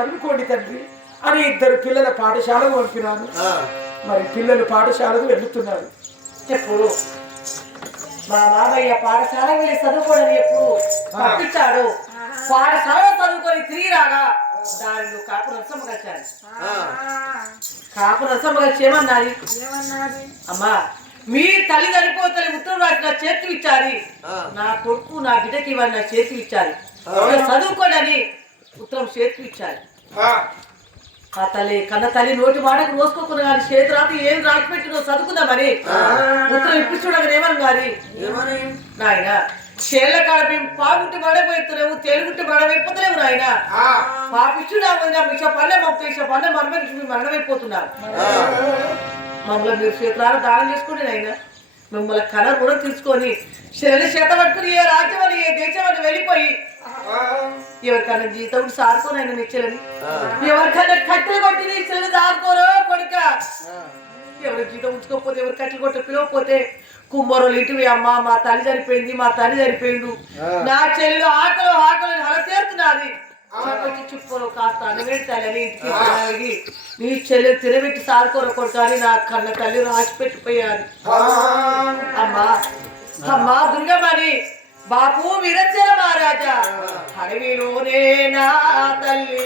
చదువుకోండి తండ్రి అని ఇద్దరు పిల్లల పాఠశాలకు పంపినాను. మరి పిల్లలు పాఠశాలకు వెళ్తున్నారు. చెప్పు. మా మామయ్య పాఠశాల వెళ్ళి చదువుకోవడం ఎప్పుడు పంపించాడు. పాఠశాలలో చదువుకొని తిరిగి రాగా దారిలో కాపు రసమ్మ కలిచాడు కాపు రసమ్మ కలిసి ఏమన్నది? అమ్మా మీ తల్లి చనిపోతే ఉత్తరం రాసి నా చేతికి ఇచ్చారు నా కొడుకు నా బిడ్డకి ఇవన్నీ నా చేతికి ఇచ్చారు చదువుకోండి అని ఉత్తరం చేతికి ఇచ్చారు ఆ. తల్లి కన్న తల్లి నోటి మాటకు మోసుకోకుండా కానీ చేతి రాతి ఏం రాసి పెట్టినో చదువుకుందామని ఉత్తరం ఇప్పుడు చూడగానే ఏమని గారి నాయన చేళ్ళ కాడ మేము పాగుంటి పడబోతున్నాము తేలుగుంటి పడబోతున్నాము నాయన. పాపిచ్చుడా విష పల్లె మొత్తం విష పల్లె మనమే మరణమైపోతున్నారు. మమ్మల్ని మీరు చేతులారా దానం చేసుకోండి నాయన. మిమ్మల్ని కన రుణం తీసుకొని శరీర చేత పట్టుకుని ఏ రాజ్యం అని ఏ దేశం అని వెళ్ళిపోయి ఎవరికైనా జీతం సారుకోను ఆయన నిచ్చలని ఎవరికైనా కట్టెలు కొట్టి నీ చెల్లి సారుకోరో కొడుక. ఎవరి జీతం ఉంచుకోకపోతే ఎవరు కట్టెలు కొట్టి పిలవకపోతే కుమ్మరోళ్ళు ఇంటివి అమ్మ మా తల్లి చనిపోయింది మా తల్లి చనిపోయిండు. నా చెల్లి ఆకలి ఆకలి అలా తీరుతున్నది చెప్పొచ్చి చుప్పరు కాస్త అన్నగెట్టాలని ఇంటికి తాగి నీ చెల్లి తిరబెట్టి సారుకోర కొడుకాని నా కన్న తల్లి రాసి పెట్టిపోయాను అమ్మా అమ్మా దుర్గమణి. బాపు విరచల మహారాజా. అడవిలోనే నా తల్లి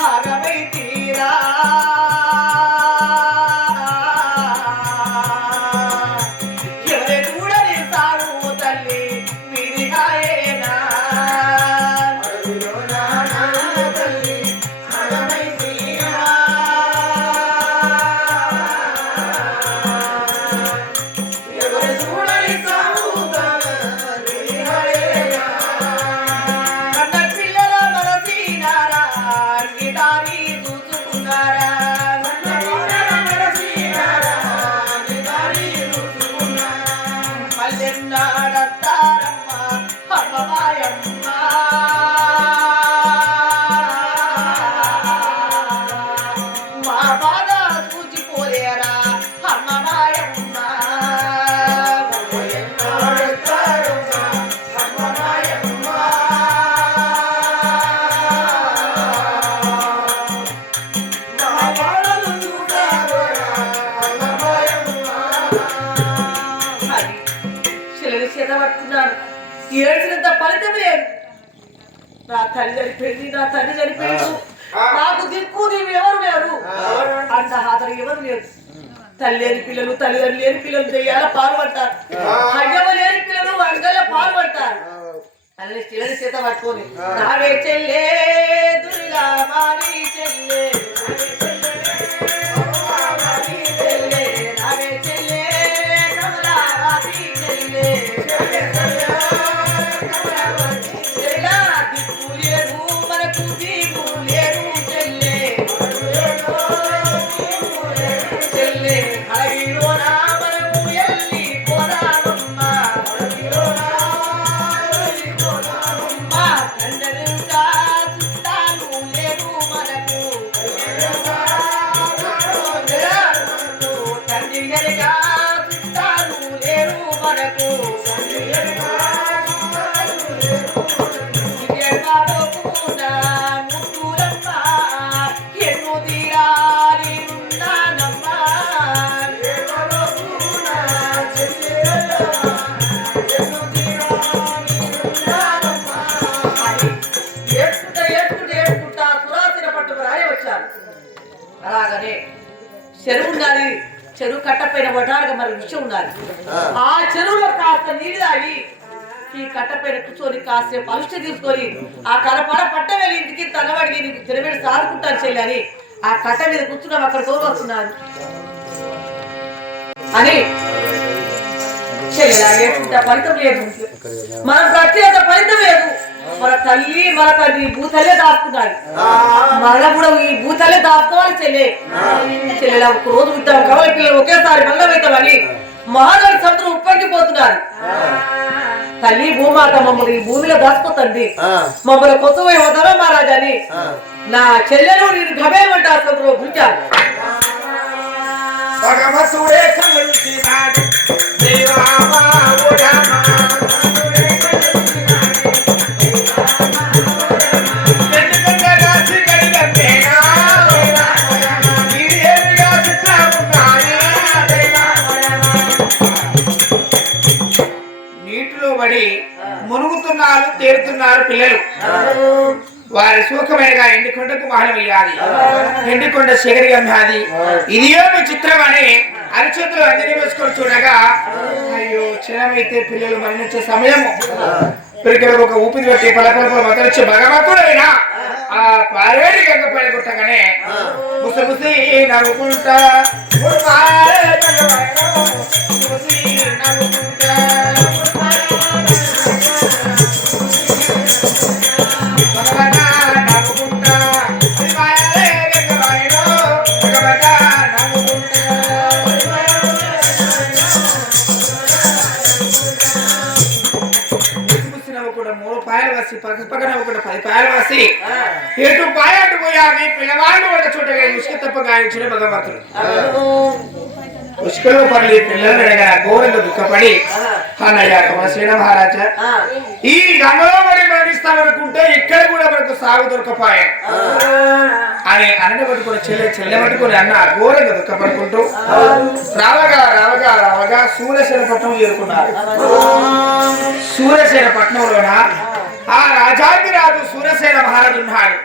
హరవై తీరా. తల్లి చనిపోయింది నా తల్లి చనిపోయింది. నాకు దిక్కు నీవు ఎవరు లేరు. అంత హాజరు ఎవరు లేరు. తల్లి లేని పిల్లలు తల్లిదండ్రులు లేని పిల్లలు దెయ్యాల పాల్పడతారు. అయ్యమ్మ లేని పిల్లలు వంగల పాల్పడతారు. అల్లి చిలని చేత పట్టుకొని నావే చెల్లే దుర్గా మాని చెల్లే నావే చెల్లే చెరువు కట్టపైన వటారుగా మరి విషయం ఉండాలి. ఆ చెరువులో కాస్త నీళ్ళు తాగి ఈ కట్టపైన కూర్చొని కాసేపు అలుష్ట తీసుకొని ఆ కరపడ పట్ట వెళ్ళి ఇంటికి తనబడి నీకు తినబెడి సాదుకుంటాను చెల్లి ఆ కట్ట మీద కూర్చున్నాం అక్కడ తోడు అని చెల్లిలాగే ఫలితం లేదు. మన ప్రత్యేక ఫలితం లేదు. మన తల్లి మన తండ్రి భూతలే దాచుకున్నాడు మళ్ళా కూడా ఈ భూతలే దాచుకోవాలి చెల్లె. చెల్లెలా ఒక రోజు ఉంటాం కవల పిల్లలు ఒకేసారి మళ్ళా అవుతామని సముద్రం ఉప్పొంగిపోతున్నారు తల్లి భూమాత మమ్మల్ని ఈ భూమిలో దాచుకోతండి మమ్మల్ని కొత్త పోతారో మహారాజాని? నా చెల్లెలు నేను గమేమంటా కలుగుతున్నాడు దేవామా పడి మునుగుతున్నారు తేరుతున్నారు పిల్లలు. వారి సూఖమేగా ఎండికొండకు మహలమయ్యాది ఎండికొండ శిఖరి గమ్యాది ఇదియో మీ చిత్రం అని అరిచేతులు అందరి వేసుకొని చూడగా అయ్యో చిన్నమైతే పిల్లలు మరణించే సమయము. ఇక్కడ ఒక ఊపిరి పెట్టి పలపలపల మతరిచ్చే భగవంతుడైన ఆ. పారేడి గంగ పైన కొట్టగానే ముసి ముసి నవ్వుకుంటా నవ్వుకుంటా. వేసి ఎటు పాయ అటు పోయాలి పిల్లవాళ్ళు వాళ్ళ చోట ఉసుక తప్ప గాయించిన భగవంతుడు. ఉసుకలో పడి పిల్లలు అడగా ఘోరంగా దుఃఖపడి. అన్నయ్య కమలశ్రీన మహారాజా. ఈ గంగలో పడి మరణిస్తామనుకుంటే ఇక్కడ కూడా మనకు సాగు దొరకపోయా. అని అన్న పట్టుకుని చెల్లె చెల్లె పట్టుకుని అన్న ఘోరంగా దుఃఖపడుకుంటూ. రావగా రావగా రావగా సూర్యసేన పట్టణం చేరుకున్నారు. సూర్యసేన పట్టణంలోన? ఆ రాజాకి రాజు సూర్యసేన మహారాజు ఉన్నాడు.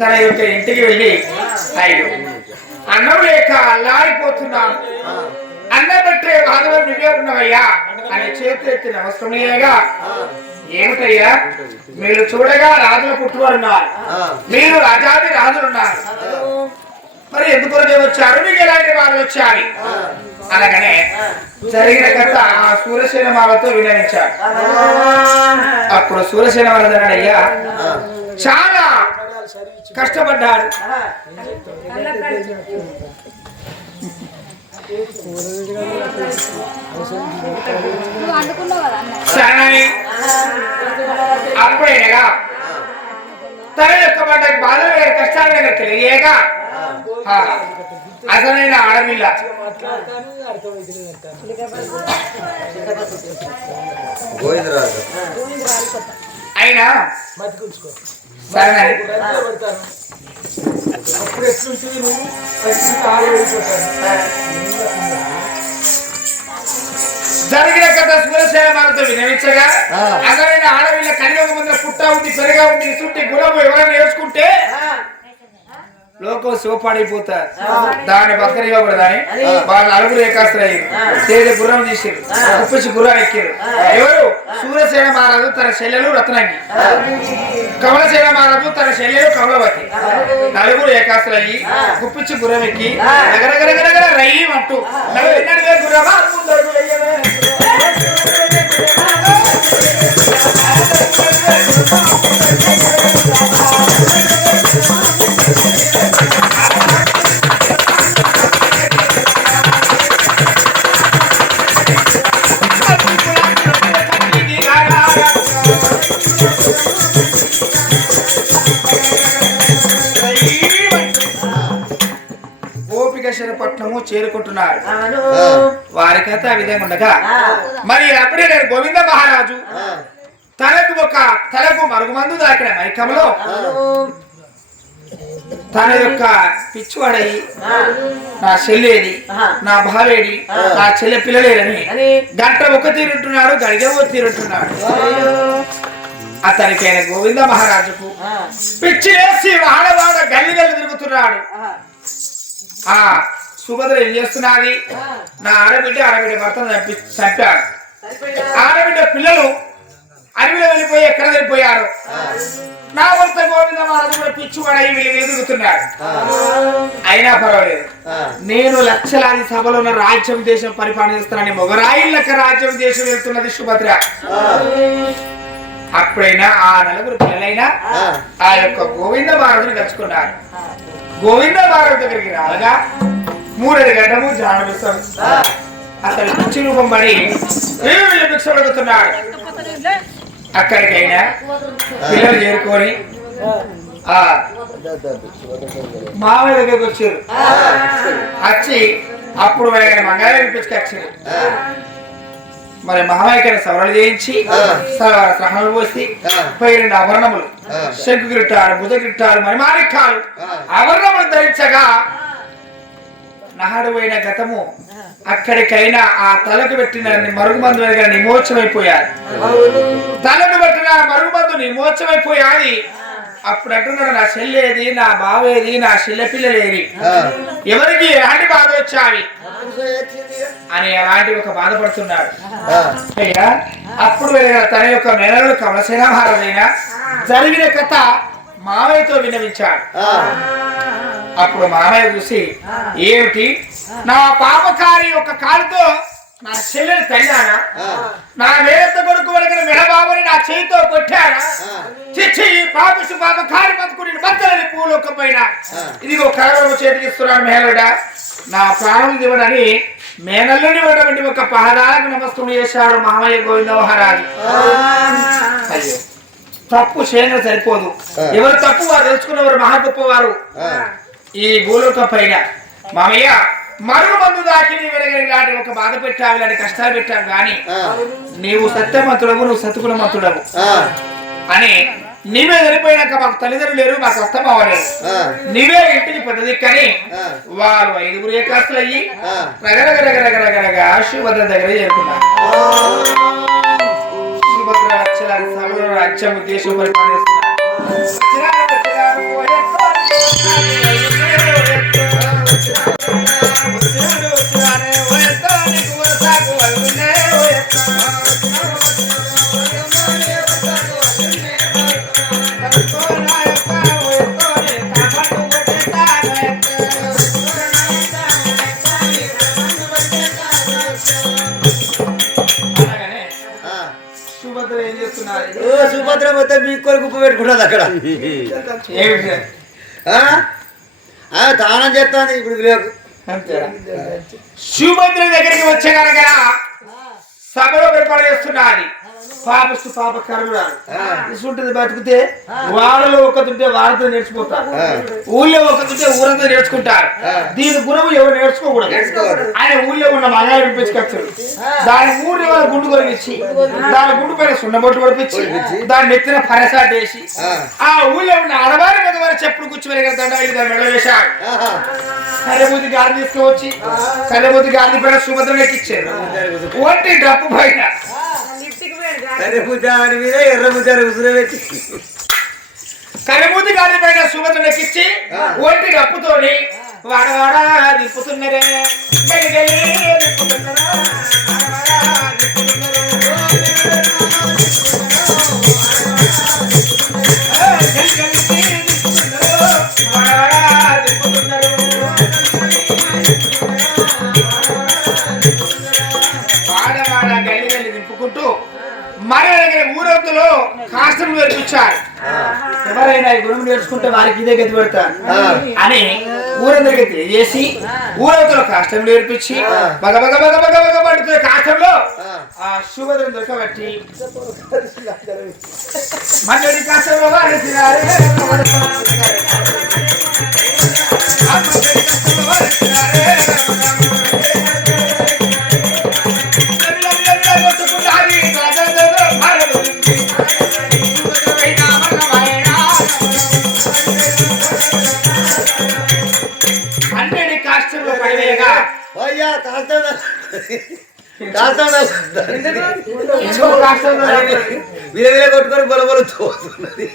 తన యొక్క ఇంటికి వెళ్ళి ఆయన అన్నం లేక అల్లాడిపోతున్నాను అన్నం పెట్టే బాధలో నువ్వే ఉన్నవయ్యా అని చేతులు ఎత్తి నమస్కమయ్యగా ఏమిటయ్యా? మీరు చూడగా రాజుల పుట్టువారున్నారు మీరు రాజాది రాజులున్నారు మరి ఎందుకు వచ్చారు? మీకు ఎలాంటి వాళ్ళు వచ్చారు అనగానే జరిగిన కథ ఆ సూర్యసేన మాలతో వినయించాడు అప్పుడు సూర్యసేన వాళ్ళ అయ్యా చాలా కష్టపడ్డాడు. నువ్వు అనుకున్నావు తన యొక్క బాధలు వేరే కష్టాలు ఆ, అసలైన ఆడపిల్ల. గోవిందరాజు. అయినా? శరణని అప్పుడు ఎట్లుంటుంది నువ్వు? ఎట్లుంటే ఆడ వెళ్ళిపోతాను జరిగిన కథ సూర్యసేన మాలతో వినవించగా అసలైన ఆడపిల్ల కన్యోగ ముందు పుట్ట ఉండి పెరగా ఉండి ఇసుంటి గుణము ఎవరైనా నేర్చుకుంటే లోకం శివపాడైపోతారు దాన్ని బతకనివ్వకూడదని వాళ్ళు నలుగురు ఏకాస్త్రయ్యారు. తేదీ గుర్రం తీసారు ఉప్పించి గుర్రాలు ఎక్కారు ఎవరు? సూర్యసేన మహారాజు తన చెల్లెలు రత్నంగి కమలసేన మహారాజు తన చెల్లెలు కమలవతి. నలుగురు ఏకాస్త్రయ్యి గుప్పించి గుర్రం ఎక్కి గరగరగరగర రయ్యి అంటూ గుర్రమా? కథ ఆ విధంగా ఉండగా మరి అప్పుడే నేను గోవింద మహారాజు తనకు ఒక తలకు మరుగుమందు దాకిన మైకంలో తన యొక్క పిచ్చివాడై నా చెల్లేది నా భావేడి నా చెల్లె పిల్లలేదని గంట ఒక తీరుంటున్నాడు గడిగ ఒక తీరుంటున్నాడు. అతనికైన గోవింద మహారాజుకు పిచ్చి వేసి వాడవాడ గల్లి గల్లి తిరుగుతున్నాడు. ఆ సుభద్ర ఏం చేస్తున్నది నా ఆడబిడ్డ ఆడబిడ్డ భర్తను చంపి చంపాడు. ఆడబిడ్డ పిల్లలు అడవిలో వెళ్ళిపోయి ఎక్కడ వెళ్ళిపోయారు నా భర్త గోవింద మహారాజు కూడా పిచ్చివాడై వీళ్ళు ఎదుగుతున్నాడు అయినా పర్వాలేదు. నేను లక్షలాది సభలో ఉన్న రాజ్యం దేశం పరిపాలన చేస్తున్నాను మొగరాయి లెక్క రాజ్యం దేశం వెళ్తున్నది సుభద్ర. అప్పుడైనా ఆ నలుగురు పిల్లలైనా ఆ. యొక్క గోవింద భారతిని కలుసుకున్నారు. గోవింద భారతి దగ్గరికి రాగా మూడేడు గంటము జానవిస్తాం అతను పిచ్చి రూపం పడి వీళ్ళు భిక్ష పడుకుతున్నాడు అక్కడికైనా పిల్లలు చేరుకొని ఆ మామయ్య దగ్గరికి వచ్చారు. వచ్చి అప్పుడు ఆయన మంగళ పిచ్చుకొచ్చారు మరి మహామాయకైన సవరణ చేయించి సహనలు పోసి పై రెండు ఆభరణములు శంకు గిట్టారు బుధ గిట్టారు మరి మారిక్కాలు ఆభరణములు ధరించగా నహడువైన గతము అక్కడికైనా ఆ తలకు పెట్టిన మరుగుమందు దగ్గర నిమోచమైపోయారు తలకు పెట్టిన మరుగుమందు నిమోచమైపోయాది అప్పుడు అంటున్నాడు నా చెల్లేది నా బావేది నా చెల్లె పిల్లలేది ఎవరికి ఎలాంటి బాధ వచ్చావి అని అలాంటి ఒక బాధపడుతున్నాడు. అయ్యా అప్పుడు తన యొక్క నెలలు కమలసేన మహారాజైన జరిగిన కథ మావయ్యతో విన్నవించాడు. అప్పుడు మామయ్య చూసి ఏమిటి? నా పాపకారి యొక్క కాలుతో నా చెల్లెని తన్నానా నా వేరత కొడుకు వరకు మెడబాబుని నా చేతితో కొట్టానా? చిచ్చి ఈ పాపసు పాపకారి బతుకుని బద్దలని పూలోక పైన ఇదిగో కరవము చేతికి ఇస్తున్నాడు మేనలుడా నా ప్రాణం దివడని మేనల్లుని ఇవ్వటువంటి ఒక పహరాలకు నమస్తం చేశాడు మామయ్య గోవింద మహారాజు. అయ్యో. తప్పు చేయడం సరిపోదు. ఎవరు తప్పు వారు తెలుసుకున్నవారు మహా గొప్పవారు ఈ భూలోకం పైన. మామయ్య మరో మందు దాకి నీ ఒక బాధ పెట్టావు ఇలాంటి కష్టాలు పెట్టావు కానీ నీవు సత్యమంతుడవు నువ్వు సత్కులమంతుడవు. అని నీవే చనిపోయినాక మాకు తల్లిదండ్రులు లేరు మాకు అర్థం అవ్వలేదు నీవే ఇంటికి పెద్ద దిక్కని వారు ఐదుగురు ఏకాస్తులు అయ్యి రగరగరగరగరగరగా శివభద్ర దగ్గర చేరుకున్నారు. సుభద్ర అక్షరాలు సభలో రాజ్యం దేశం పరిపాలిస్తున్నారు. అక్షరాలు, సుభద్ర మొత్తం మీ కొరకు ఉప్పు పెట్టుకుంటుంది అక్కడ. తానం చేస్తాను ఇప్పుడు లేకు సుభద్ర దగ్గరికి వచ్చే కనుక సభలో ఏర్పాటు చేస్తున్నది పాపస్తు పాప కరుణాలు ఇసుంటది బతికితే వాళ్ళలో ఒకతుంటే వాళ్ళతో నేర్చుకుంటారు. ఊళ్ళో ఒకతుంటే ఊరంతా నేర్చుకుంటారు. దీని గుణము ఎవరు నేర్చుకోకూడదు. ఆయన ఊళ్ళో ఉన్న మగాడు పిచ్చుకొచ్చారు దాని ఊరి వాళ్ళ గుండు కొరిగించి దాని గుండు పైన సున్నబొట్టు కొడిపించి దాన్ని నెత్తిన పరసాట్ వేసి ఆ. ఊళ్ళో ఉన్న ఆడవారి మగవారి చెప్పుడు కూర్చోని దండ వెళ్ళి దాన్ని మెడ వేశాడు ఆహా. కర్రబుద్ధి గారి తీసుకువచ్చి కర్రబుద్ధి గారి పైన సుభద్ర ఎక్కిచ్చారు. ఒంటి డప్పు పైన. పూజారి మీద ఎర్ర పూజారి ఉసురు పెట్టి. గారి పైన సుభద్ర ఎక్కిచ్చి ఒంటి డప్పుతోని వాడవాడ దిప్పుతున్నరే గలి గలి దిప్పుతున్నరా, వాడవాడ. కాస్తం నేర్పించారు ఎవరైనా గురువు నేర్చుకుంటే వారికి ఇదే గతి పెడతారు. అని ఊరందరికి తెలియజేసి ఊరవతలో కాష్టం నేర్పించి బగ బగ బగ బగ బగ పడుతున్న కాష్టంలో ఆ. సుభద్రం దొరకబట్టి మన్నడి కాష్టంలో వారేసినారే. తాతం కొట్టుకొని బొల బొల తోస్తున్నది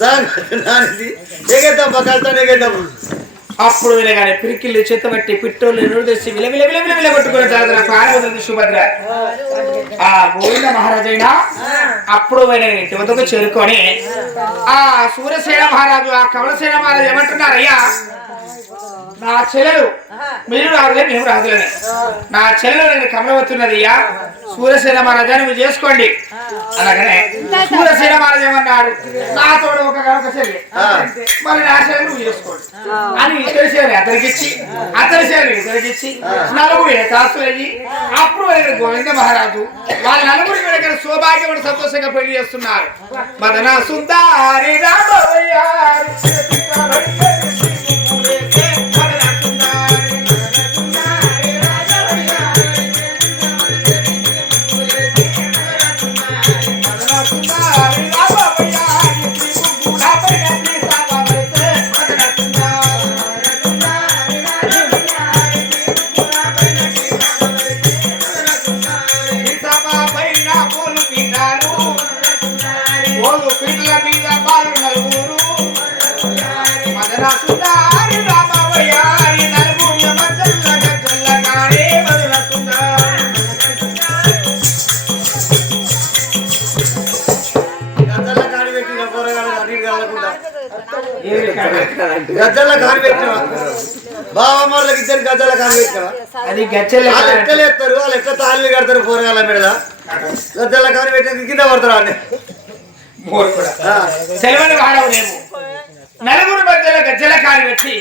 సాగుతున్నది ఎగేద్దాం కష్టం ఎగేద్దాం అప్పుడు వినగానే పిరికిళ్ళు చేతబట్టి పిట్టోళ్ళు ఎన్నుడు తెచ్చి విల విల విల విల విల కొట్టుకున్న తర్వాత పార్వతి సుభద్ర. ఆ గోవింద మహారాజైనా? అప్పుడు ఆయన ఇంటి వద్దకు చేరుకొని ఆ సూర్యసేన మహారాజు ఆ కమలసేన మహారాజు ఏమంటున్నారయ్యా? నా చెల్లెలు. మీరు రాదులే మేము రాదులే నా చెల్లెలు నేను కమలవతున్నది అయ్యా సూర్యసేన మహారాజాన్ని మీరు చేసుకోండి. అలాగనే. సూర్యసేన మహారాజు ఏమన్నాడు? నా తోడు ఒక ఒక చెల్లి. మరి నా చెల్లెలు నువ్వు చేసుకోండి. అని ఇతర చేయాలి అతనికి ఇచ్చి అతని చేయాలి ఇతరికి ఇచ్చి నలుగురు ఏకాస్తులయ్యి అప్పుడు గోవింద మహారాజు వాళ్ళ నలుగురి వెనక సౌభాగ్యముడు సంతోషంగా పెళ్ళి చేస్తున్నారు. మదన సుందారి రామయ్యారు గద్దల కాని పెట్టిన బావమ్మలకి ఇద్దరు గద్దల కాని పెట్టిన అది గజ్జల్ల వాళ్ళు ఎక్కలు ఎత్తారు వాళ్ళు ఎక్క తాళ్ళు కడతారు పోరగాల మీద? గద్దల కాని పెట్టిన కింద పడతారు అండి. సెలవులు వాడవు నలుగురు మధ్యలో గజ్జల కాని వచ్చి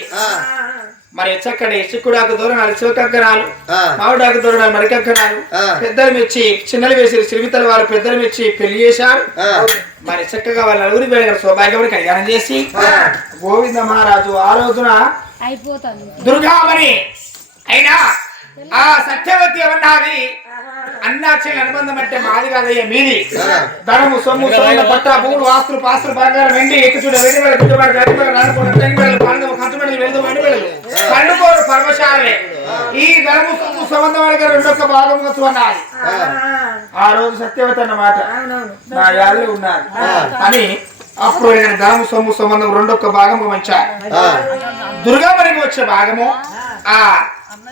మరి చక్కటి చిక్కుడాకు దూరణాలు చివకంకణాలు ఆ. మామిడాకు దూరణాలు మరికంకణాలు. ఆ. పెద్దలు మెచ్చి చిన్నలు వేసి శ్రీమితలు వారు పెద్దలు మెచ్చి పెళ్ళి చేశారు. మరి చక్కగా వాళ్ళ నలుగురి వేళ సౌభాగ్యముని కళ్యాణం చేసి గోవింద మహారాజు ఆ రోజున అయిపోతుంది. దుర్గామణి అయినా ఆ సత్యవతి ఏమన్నది అన్నాచల్ అనుబంధం అంటే మాది కాదయ్య మీది. ధనము సొమ్ము సొమ్ము పట్ట భూములు ఆస్తులు పాస్తులు బంగారం వెండి ఎక్కుచుడు వెండి గడిపడ టెంగి వెళ్దు వేలు పండుకోరు పర్వశాలే ఈ ధనము సొమ్ము సంబంధం రెండొక్క భాగం వచ్చు అన్నది ఆ. రోజు సత్యవతి అన్నమాట. నా యాళ్ళు ఉన్నారు అని అప్పుడు నేను ధనము సొమ్ము సంబంధం రెండొక్క భాగము మంచారు దుర్గామణికి వచ్చే భాగము ఆ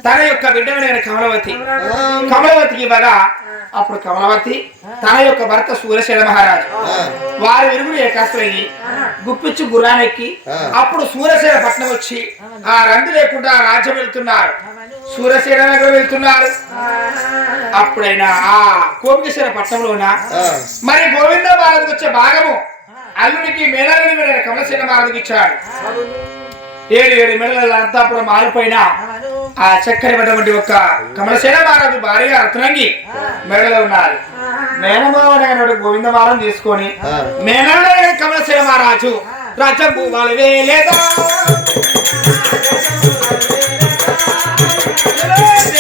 తన యొక్క బిడ్డమైన కమలవతి. కమలవతికి ఇవ్వగా అప్పుడు కమలవతి తన యొక్క భర్త సూర్యసేన మహారాజు. వారి ఇరుగురు ఏకాశ్రయి గుప్పిచ్చి గుర్రానెక్కి అప్పుడు సూర్యసేన పట్నం వచ్చి ఆ. రంది లేకుండా రాజ్యం వెళ్తున్నారు. సూర్యసేన నగరం వెళ్తున్నారు. అప్పుడైనా ఆ కోపికేశ్వర పట్టణంలోన మరి గోవింద మహారాజుకి వచ్చే భాగము అల్లుడికి మీద కమలసేన మహారాజుకి ఇచ్చాడు. ఏడు ఏడు మెడల అంతాపురం మారిపోయిన ఆ చక్కని పడ్డటువంటి ఒక కమలసేన మహారాజు భార్యగా రత్నంగి మెడలో ఉన్నారు. మేనమావనైన గోవిందమారం తీసుకొని మేనల్లో కమలసేన మహారాజు రథం భూమాలు వేలేదా? అక్కలాంటి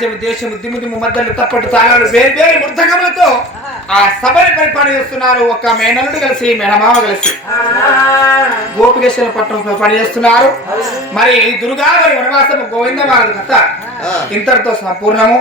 రాజ్యం దేశం దిమ్ము దిమ్ము మద్దలు తప్పట్టు తాళాలు వేరు వేరు మృతకములతో ఆ సభని పరిపాలన చేస్తున్నారు. ఒక మేనలుడు కలిసి మేనమామ కలిసి. గోపికేశ్వర పట్టణంలో పనిచేస్తున్నారు. మరి ఈ దుర్గా మరి వనవాసం గోవింద కథ ఇంతటితో సంపూర్ణము.